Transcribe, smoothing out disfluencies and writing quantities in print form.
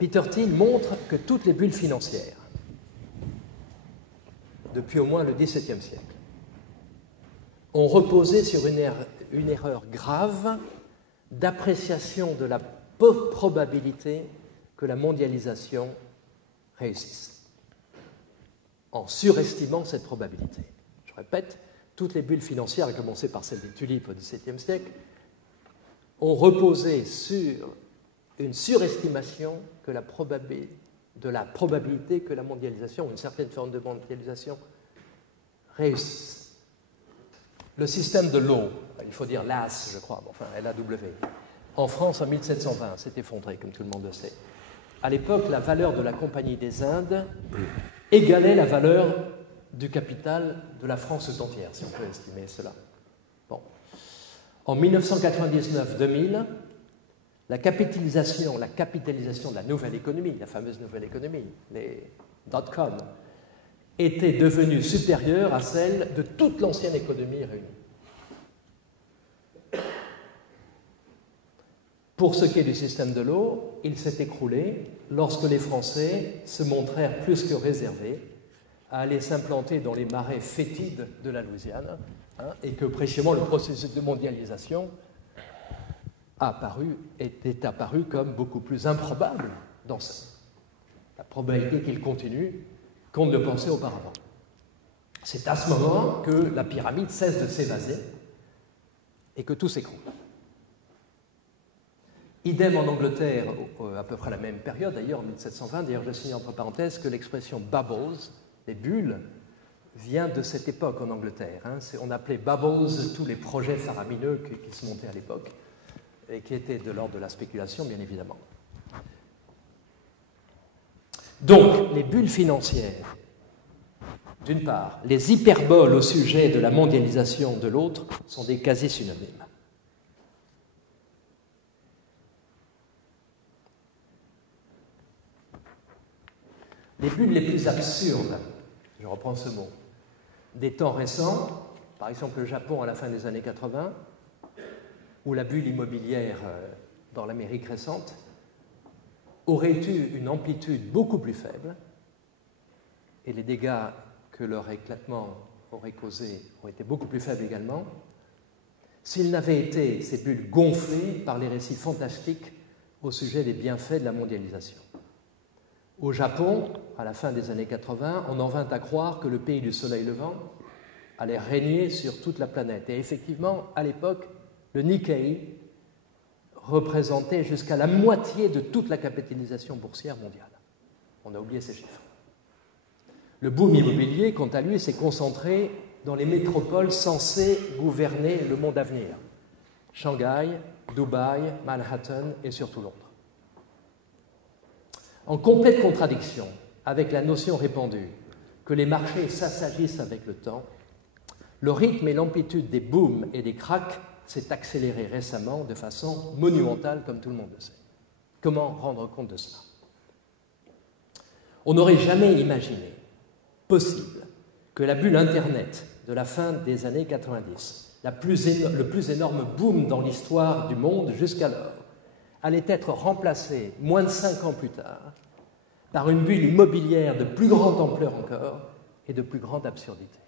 Peter Thiel montre que toutes les bulles financières, depuis au moins le XVIIe siècle, ont reposé sur une erreur grave d'appréciation de la probabilité que la mondialisation réussisse, en surestimant cette probabilité. Je répète, toutes les bulles financières, à commencer par celle des tulipes au XVIIe siècle, ont reposé sur une surestimation de la probabilité que la mondialisation, ou une certaine forme de mondialisation, réussisse. Le système de Law, il faut dire LAS, je crois, enfin LAW, en France en 1720, s'est effondré, comme tout le monde le sait. À l'époque, la valeur de la Compagnie des Indes égalait la valeur du capital de la France tout entière, si on peut estimer cela. Bon. En 1999-2000, la capitalisation de la nouvelle économie, la fameuse nouvelle économie, les dot-com, était devenue supérieure à celle de toute l'ancienne économie réunie. Pour ce qui est du système de l'eau, il s'est écroulé lorsque les Français se montrèrent plus que réservés à aller s'implanter dans les marais fétides de la Louisiane, et que précisément le processus de mondialisation était apparu comme beaucoup plus improbable dans la probabilité qu'il continue qu'on ne le pensait auparavant. C'est à ce moment que la pyramide cesse de s'évaser et que tout s'écroule. Idem en Angleterre, à peu près à la même période, d'ailleurs en 1720, d'ailleurs je signe entre parenthèses que l'expression « bubbles », les bulles, vient de cette époque en Angleterre. On appelait « bubbles » tous les projets faramineux qui se montaient à l'époque et qui étaient de l'ordre de la spéculation, bien évidemment. Donc, les bulles financières, d'une part, les hyperboles au sujet de la mondialisation de l'autre, sont des quasi-synonymes. Les bulles les plus absurdes, je reprends ce mot, des temps récents, par exemple le Japon à la fin des années 80, ou la bulle immobilière dans l'Amérique récente, auraient eu une amplitude beaucoup plus faible, et les dégâts que leur éclatement aurait causés auraient été beaucoup plus faibles également, s'ils n'avaient été, ces bulles, gonflées par les récits fantastiques au sujet des bienfaits de la mondialisation. Au Japon, à la fin des années 80, on en vint à croire que le pays du soleil levant allait régner sur toute la planète. Et effectivement, à l'époque, le Nikkei représentait jusqu'à la moitié de toute la capitalisation boursière mondiale. On a oublié ces chiffres. Le boom immobilier, quant à lui, s'est concentré dans les métropoles censées gouverner le monde à venir. Shanghai, Dubaï, Manhattan et surtout Londres. En complète contradiction avec la notion répandue que les marchés s'assagissent avec le temps, le rythme et l'amplitude des booms et des cracks s'est accéléré récemment de façon monumentale, comme tout le monde le sait. Comment rendre compte de cela? On n'aurait jamais imaginé possible que la bulle Internet de la fin des années 90, le plus énorme boom dans l'histoire du monde jusqu'alors, allait être remplacée, moins de 5 ans plus tard, par une bulle immobilière de plus grande ampleur encore et de plus grande absurdité.